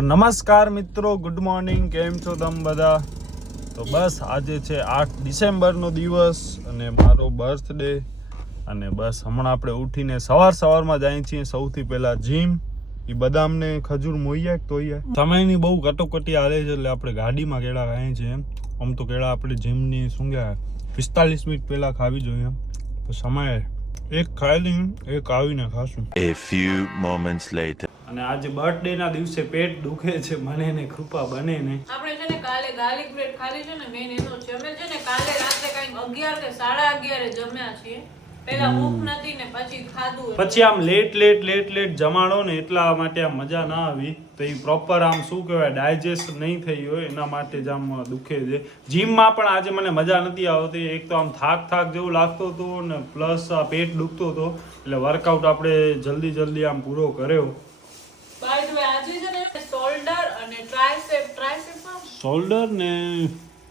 તો નમસ્કાર મિત્રો, ગુડ મોર્નિંગ. કેમ છો તમે બધા? તો બસ આજે છે 8 ડિસેમ્બરનો દિવસ અને મારો બર્થડે. અને બસ હમણાં આપણે ઉઠીને સવારમાં જઈએ છીએ સૌથી પહેલાં જીમ. એ બદામને ખજૂર મોઈએ તો સમયની બહુ કટોકટી હાલે છે એટલે આપણે ગાડીમાં કેળા ખાઈએ છીએ. આમ તો કેળા આપણે જીમની શું કહેવાય 45 મિનિટ પહેલાં ખાવી જોઈએ. તો સમય એક ખાઈ લઈને એક આવીને ખાશું. A few moments later. અને આજે બર્થડે ના દિવસે પેટ દુખે છે મને ને કૃપા બને ને. આપણે છે ને કાલે ગાર્લિક બ્રેડ ખાધી છે ને, મેન એનો છે. અમે છે ને કાલે રાત્રે કંઈક 11 કે 11:30 જમ્યા છીએ. પહેલા ભૂખ નથી ને પછી ખાધું. પછી આમ લેટ જમાડો ને એટલા માટે આમ મજા ના આવી. તો એ પ્રોપર આમ શું કહેવાય ડાયજેસ્ટ નહીં થઈ હોય એના માટે જ આમ દુખે છે. જીમમાં પણ આજે મને મજા નથી આવતી. એક તો આમ થાક જેવું લાગતો હતો ને પ્લસ આ પેટ દુખતો હતો. એટલે વર્કઆઉટ આપણે જલ્દી આમ પૂરો કર્યો. બાય ધ વે આજે છે ને શોલ્ડર અને ટ્રાઇસેપ શોલ્ડર ને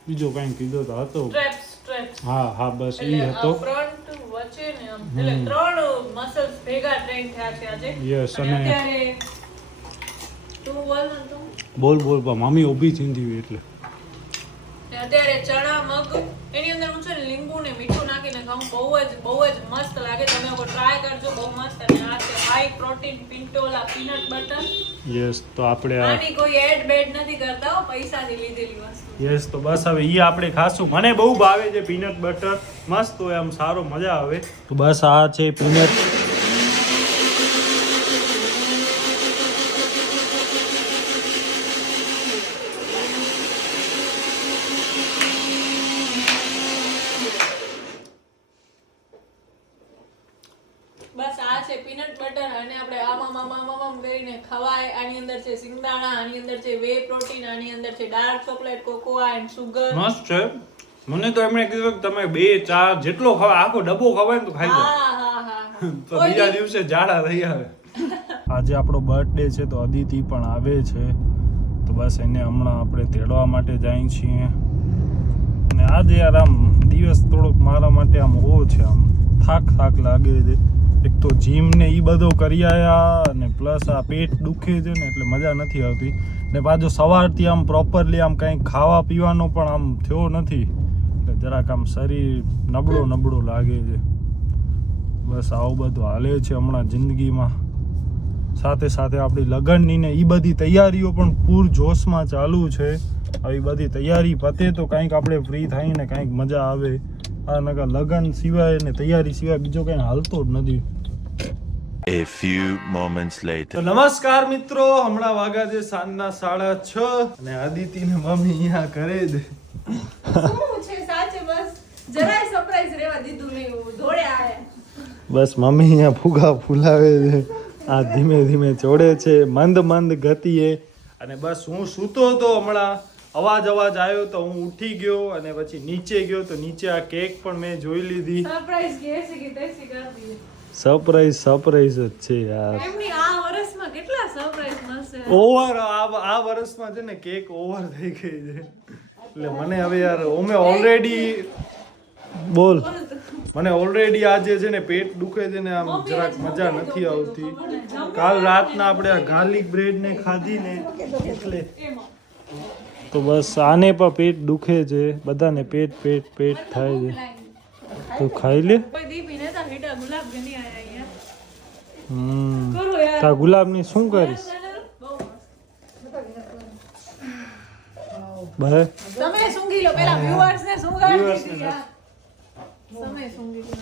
બીજો કંઈ કીધો તો હતો. સ્ટ્રેપ્સ હા બસ એ હતો. ફ્રન્ટ વચ્ચે ને આમ એટલે ત્રણ મસલ્સ ભેગા ટ્રેન થયા છે આજે. યસ. અને અત્યારે તું બોલ ને તું બોલ મમ્મી ઊભી થીંધી એટલે અત્યારે ચણા મગ એની અંદર હું છે ને લીંબુ ને મીઠું નાખીને ખાઉં. બહુ જ મસ્ત લાગે. તમે લોકો ટ્રાય કરજો, બહુ મસ્ત. અને આ છે high protein Pintola peanut butter. Yes. તો આપણે આની કોઈ એડ બેડ નથી કરતા હો, પૈસાથી લીધેલી વસ્તુ. યસ. તો બસ હવે ઈ આપણે ખાશું. મને બહુ ભાવે છે પીનટ બટર. મસ્ત હોય આમ સારો મજા આવે. તો બસ આ છે પીનટ. બસ આ છે પીનટ બટર. અને આપણે આમ કરીને ખવાય. આની અંદર છે સિંગદાણા, આની અંદર છે વે પ્રોટીન, આની અંદર છે ડાર્ક ચોકલેટ, કોકોઆ એન્ડ સુગર. મસ્ત છે. મને તો એમણે કીધું કે તમે 2-4 જેટલો ખવાય આખો ડબ્બો ખવાય ને તો ખાઈ લો. હા. તો બીજા દિવસે જાડા થઈ આવે. આજે આપણો બર્થડે છે તો અદિતિ પણ આવે છે. તો બસ એને હમણાં આપણે તેડવા માટે જઈએ છીએ. અને આજે યાર આમ દિવસ થોડોક મારા માટે આમ ઓછો છે. આમ થાક લાગે છે. એક તો જીમ ને ઈ બધો કરી આયા અને પ્લસ આ પેટ દુખે છે ને એટલે મજા નથી આવતી. ને પાછો સવારથી આમ પ્રોપરલી આમ કંઈ ખાવા પીવાનો પણ આમ થયો નથી એટલે જરાક આમ શરીર નબળો લાગે છે. બસ આવું બધું હાલે છે હમણાં જિંદગીમાં. સાથે આપણી લગ્નની ને એ બધી તૈયારીઓ પણ પૂરજોશમાં ચાલુ છે. આવી બધી તૈયારી પતે તો કંઈક આપણે ફ્રી થઈને કંઈક મજા આવે. આ નકર લગ્ન સિવાય ને તૈયારી સિવાય બીજો કંઈ હાલતો જ નથી. A few moments later. તો નમસ્કાર મિત્રો, હમણાં વાગ્યા છે સાંજના 6:30 અને અદિતિ ને મમ્મી અહીંયા કરે છે. શું છે સાચે? બસ જરાય સરપ્રાઈઝ રહેવા દીધું નહીં, દોડે આયા. બસ મમ્મી અહીંયા ફુગા ફૂલાવે છે. આ ધીમે ચોડે છે મંદ ગતિએ. અને બસ હું સૂતો હતો હમણાં અવાજ આવ્યો તો હું ઉઠી ગયો અને પછી નીચે ગયો તો નીચે આ કેક પણ મેં જોઈ લીધી. સરપ્રાઈઝ કેસે કે તૈસી કરી દીધી. સરપ્રાઈઝ જ છે યાર. એમની આ વર્ષમાં કેટલા સરપ્રાઈઝ મળશે. ઓવર આ વર્ષમાં છે ને કેક ઓવર થઈ ગઈ છે. એટલે મને હવે યાર મને ઓલરેડી આજે છે ને પેટ દુખે છે ને આમ જરાક મજા નથી આવતી. કાલ રાતના આપણે આ ગાર્લિક બ્રેડ ને ખાધી ને એટલે તો બસ આને પણ પેટ દુખે છે. બધાને પેટ થાય છે. તો ખાઈ લે. તા ગુલાબની શું કરીશ? બસ તમે સૂંઘી લો પેલા વ્યુઅર્સ ને સૂંઘાડી યાર. તમે સૂંઘી લો.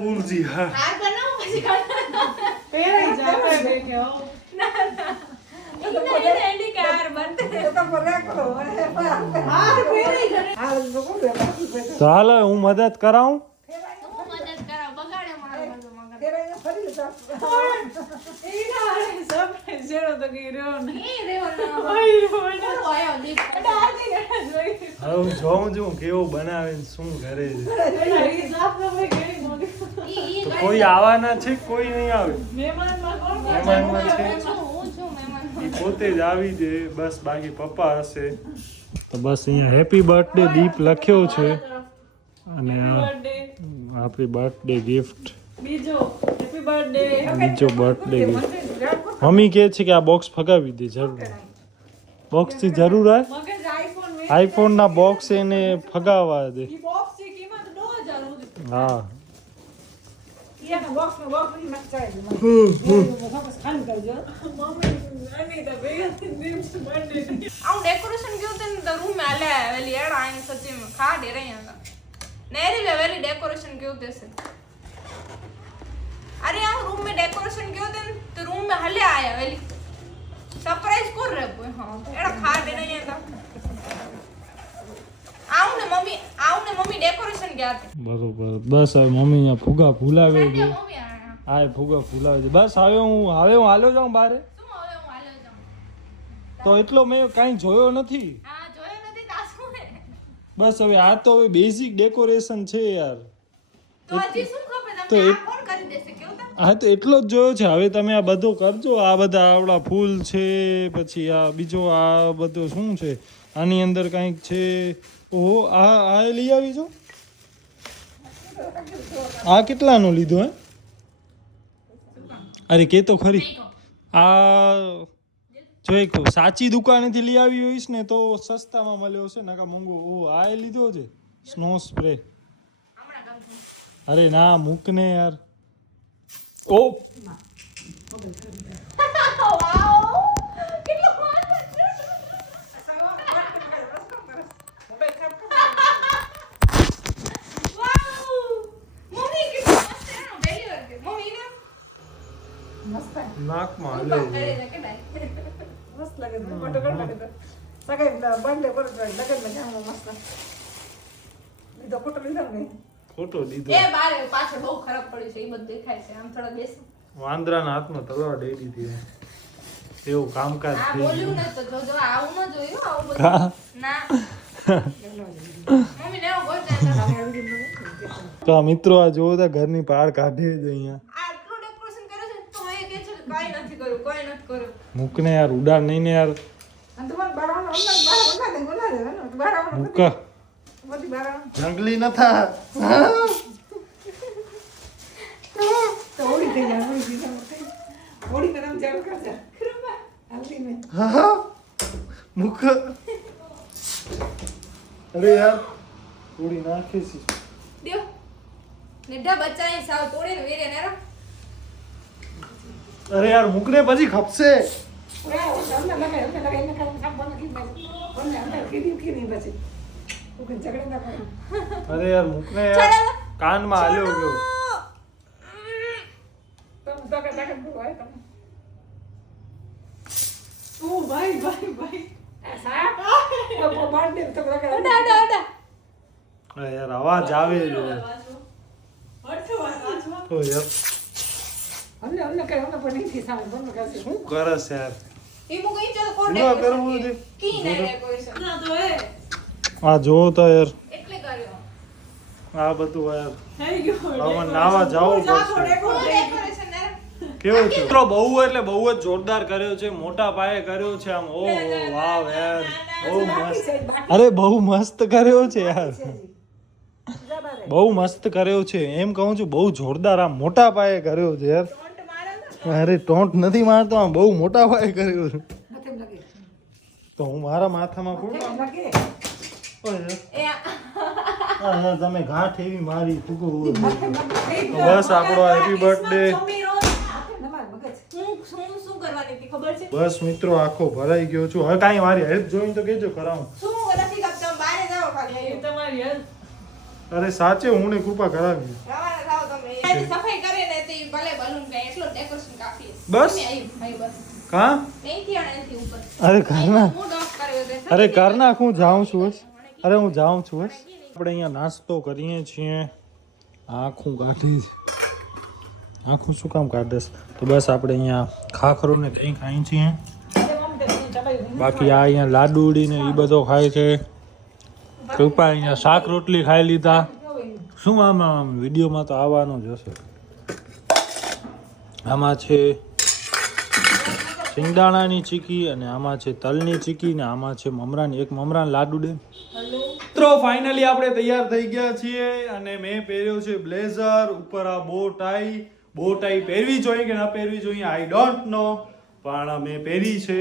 કુરજી હા આ બનાવો પછી પેલા જાવે દેખે હો. ના એન્ડી કાર બનતે તો પરા કરો. હા પેલી ઘરે તો હાલ હું મદદ કરાવું. જોઉં કેવું બનાવે શું કરે છે. તો કોઈ આવવાના છે કોઈ નહીં આવે? મહેમાનમાં છે પોતે જ આવી છે બસ. બાકી પપ્પા હશે. તો બસ અહીંયા હેપી બર્થડે દીપ લખ્યો છે અને આપણી બર્થડે ગિફ્ટ બીજો હેપી બર્થડે. બીજો બર્થડે મમ્મી કહે છે કે આ બોક્સ ફગાવી દે જરૂર બોક્સ થી જરૂર હે મગજ આઈફોન મે આઈફોન ના બોક્સ એને ફગાવવા દે ઈ બોક્સ ની કિંમત 2000 હતી. હા મમ્મી તો ભેગા થઈને બર્થડે આવું ડેકોરેશન क्यों थे तो रूम में आले वेली एड़ा आइन सच्ची में खा दे रही हैं नेरी ले वेली डेकोरेशन क्यों थे से अरे यार रूम में डेकोरेशन क्यों थे तो रूम में हले आया वेली सरप्राइज कर रहे कोई हां एड़ा खा दे रही हैं आऊ ने मम्मी डेकोरेशन क्या थे બરોબર બસ હવે મમ્મી અહીંયા ફુગા ફૂલાવે છે मम्मी आया આ ફુગા ફૂલાવે છે બસ હવે હું હાલ્યો જાઉં બારે શું હવે હું આલે જાઉં તો એટલો મેં કાંઈ જોયો નથી હા જોયો નથી તાસુ હે બસ હવે આ તો હવે બેઝિક ડેકોરેશન છે યાર તો હજી શું ખબર તો તમને એક- આ કોણ કરી દેશે કેવું તા હા તો એટલો જ જોયો છે હવે તમે આ બધો કરજો આ બધા આવડા ફૂલ છે પછી આ બીજો આ બધો શું છે આની અંદર કંઈક છે ઓહો આ લઈ આવી છો આ કેટલાનું લીધું હે અરે કે તો ખરી આ જો એક સાચી દુકાનેથી લઈ આવી હોઈશ ને તો સસ્તામાં મળ્યો છે નકા મોંઘો ઓ આ લીધો છે સ્નો સ્પ્રે હમણાં ગમ અરે ના મૂક ને યાર ઓ વાવ કેટલો મમ્મી કેટલો મસ્ત એનો પહેલી વાર કે મમ્મી ને નાકમાં ઉપર હલે કરી દે કે ભાઈ મસ્ત લાગે છે ફોટો કર લાગે તો સગાઈ બર્થડે પર લગન માં જામ મસ્ત લીધો ફોટો લીધો ને ફોટો લીધો એ બારે પાછળ બહુ ખરાબ પડ્યું છે એ બધું દેખાય છે આમ થોડા બેસ વાંદરાના હાથમાં તલવાર દઈ દીધી એવું કામકાજ આ થઈ બોલ્યું ગયું ને તો જોજો આવું ન જોયું આવું બધું કા? ના મમ્મી ને એવું ગોળ તો આ મિત્રો આ જોવો તો ઘરની પાળ કાઢે જ અહીંયા આટલું ડેકોરેશન કરે છે તો એ કે છે કે કાઈ નથી કર્યું મૂકને યાર ઉડાડ નહીં ને યાર અને તમારે બારાનો ઓલા દે ને બારાનો મૂક બધી બારાનો જંગલી નથા તો ઓડી થઈ જાય ઓડી ને નામ ચાલુ કરજે હાલતી ને મૂક અરે યાર ઉડી નાખે છે દયો નેડા બચ્ચા સાવ તોડે ને વેરે ને અરે યાર મૂકને પછી ખપશે અમને લગાય એને કામ કામ બંધ કરી નાખ બંને અંદર કીધી પછી ઓકે ઝઘડે ના કરે અરે યાર મૂકને યાર કાનમાં હાલ્યો ગયો તમે દગા દગા બોલાય તમે ઓ ભાઈ આ સાહેબ બર્થડે તો લગાય અરે યાર અવાજ આવે છે તો યાર અમને કઈ અમને પણ નહીં થી સામે બંધ કરશે શું કરસ યાર ઈ મુ કઈ ચાલ કોણ પૂરા કરવું છે કી ના ડેકોરેશન ના તો એ આ જો તો યાર એટલે કર્યો આ બધું યાર થઈ ગયું હવે નાવા જાવું પડશે કોણ ડેકોરેશન ને કેવો છે મિત્રો બહુ એટલે બહુ જ જોરદાર કર્યો છે મોટા પાયે કર્યો છે આમ ઓહો વાવ યાર બહુ મસ્ત અરે બહુ મસ્ત કર્યો છે યાર બહુ મસ્ત કર્યો છે એમ કહું છું બહુ જોરદાર આમ મોટા પાયે કર્યો છે યાર અરે ટોન્ટ નથી મારતો આમ બહુ મોટા પાયે કર્યો છે નથી લાગે તો હું મારા માથામાં ફોડું લાગે ઓય એ યાર તમે ગાંઠ એવી મારી ફૂગો તો બસ આપણો હેપી બર્થડે નમાર મગજ હું શું કરવાની હતી ખબર છે બસ મિત્રો આખો ભરાઈ ગયો છું હવે કાંઈ મારી હેલ્પ જોઈને તો કહેજો કરાવું શું નથી કરતો બહાર જાઓ ખાલી તમારી હેલ્પ અરે સાચે હું ને કૃપા કરાવી રવાના થાઓ તમે એ સફાઈ કરે ને તે ભલે બલૂન કે એટલો ડેકોરેશન કાફી છે બસ? મમ્મી આવી ભાઈ બસ કા નહીંથી અને એનથી ઉપર અરે ઘરના હું ડોક કર્યો તે અરે ઘરના હું જાઉં છું હસ. અરે હું જાઉં છું હસ. આપણે અહીંયા નાસ્તો કરીએ છીએ આખું કાઢી છે આખું શું કામ કાઢેસ તો બસ આપણે અહીંયા ખાખરો ને કંઈ ખાઈ છીએ બાકી આ અહીંયા લાડુડી ને એ બધો ખાય છે કૃપા અહીંયા શાક રોટલી ખાઈ લીધા શું આમાં વિડીયોમાં તો આવવાનું જ હશે આમાં છે સિંગદાણાની ચીકી અને આમાં છે તલની ચીકી ને આમાં છે મમરાની એક મમરાન લાડુ દે મિત્રો ફાઇનલી આપણે તૈયાર થઈ ગયા છીએ અને મેં પહેર્યો છે બ્લેઝર ઉપર આ બો ટાઈ બો ટાઈ પહેરવી જોઈએ કે ના પહેરવી જોઈએ આઈ ડોન્ટ નો, પણ મેં પહેરી છે.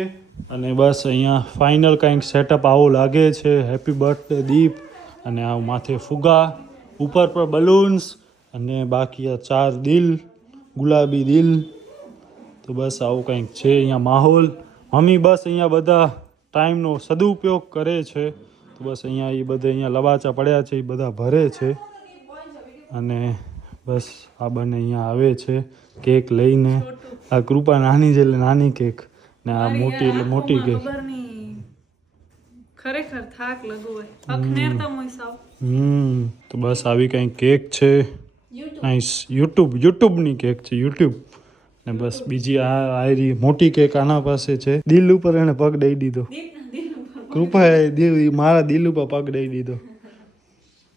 અને બસ અહીંયા ફાઇનલ કંઈક સેટઅપ આવું લાગે છે. હેપી બર્થડે દીપ, અને આ માથે ફુગા, ઉપર પર બલૂન્સ, અને બાકી આ 4 દિલ, ગુલાબી દિલ. તો બસ આવું કંઈક છે અહીંયા માહોલ. મમ્મી બસ અહીંયા બધા ટાઈમનો સદુપયોગ કરે છે. તો બસ અહીંયા એ બધે અહીંયા લવાચા પડ્યા છે એ બધા ભરે છે. અને બસ આ બંને અહીંયા આવે છે કેક લઈને. આ કૃપા નાની છે એટલે નાની કેક, ને આ મોટી એટલે મોટી કેક. ખબર નહીં, ખરેખર થાક લગો હોય અખનેર તો મોય સાવ. તો બસ આવી કંઈક કેક છે. નાઈસ. યુટ્યુબની કેક છે, યુટ્યુબ. ને બસ બીજી આ આયરી મોટી કેક આના પાસે છે. દિલ ઉપર એને પગ દઈ દીધો. કૃપાએ મારા દિલ ઉપર પગ દઈ દીધો.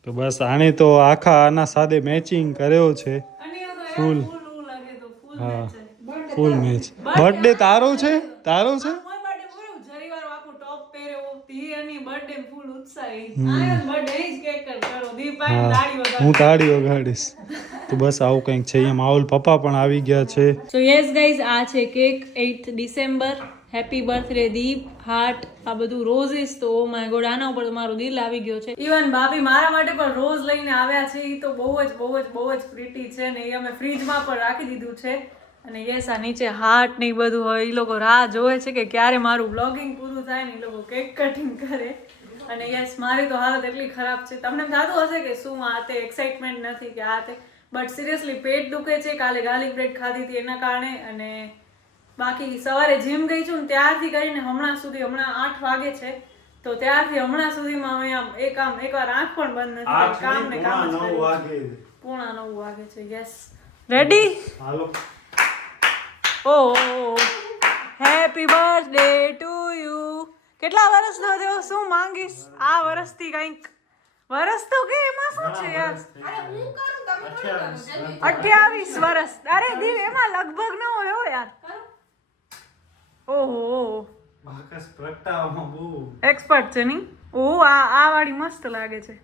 તો બસ આને તો આખા આના સાથે મેચિંગ કર્યો છે. ફૂલ. હા, ફૂલ મેચ. બર્થડે તારો છે? તારો છે? હું તાળી વગાડીશ. તો બસ આવું કંઈક છે અહીંયા માહોલ. પપ્પા પણ આવી ગયા છે. સો યસ ગાઈઝ, આ છે cake 8th December. Happy birthday Deep, heart, આ બધું રોઝિસ. તો ઓ માય ગોડ, આના ઉપર તો મારું દિલ આવી ગયો છે. ઇવન ભાભી મારા માટે પણ રોઝ લઈને આવ્યા છે. એ તો બહુ જ પ્રીટી છે ને. એ અમે ફ્રીજમાં પણ રાખી દીધું છે. અને યસ, આ નીચે હાર્ટ ને એ બધું હોય. એ લોકો રાહ જોવે છે કે ક્યારે મારું બ્લોગિંગ પૂરું થાય ને એ લોકો કેક કટિંગ કરે. અને યસ, મારી તો હાલત એટલી ખરાબ છે. તમને થતું હશે કે શું આ તે એક્સાઇટમેન્ટ નથી કે આ તે, બટ સિરિયસલી પેટ દુખે છે. કાલે ગાર્લિક બ્રેડ ખાધી હતી એના કારણે. અને બાકી સવારે જીમ ગઈ છું ને ત્યારથી કરીને હમણાં સુધી, હમણાં 8 વાગે છે, તો ત્યારથી હમણાં સુધીમાં અમે એકવાર આંખ પણ બંધ નથી કરી. કામ ને કામ જ કર્યું. 9:45 વાગે છે. Yes, ready? Hello. Oh, happy birthday to you. કેટલા વર્ષનો થયો? શું માંગીશ? આ વર્ષથી કંઈક વર્ષ તો કે એમાં શું છે યાર? 28 વર્ષ. અરે દીવ, એમાં લગભગ ન હોય હો યાર. ઓહો, એક્સપર્ટ છે નહીં? ઓહ, આ વાળી મસ્ત લાગે છે.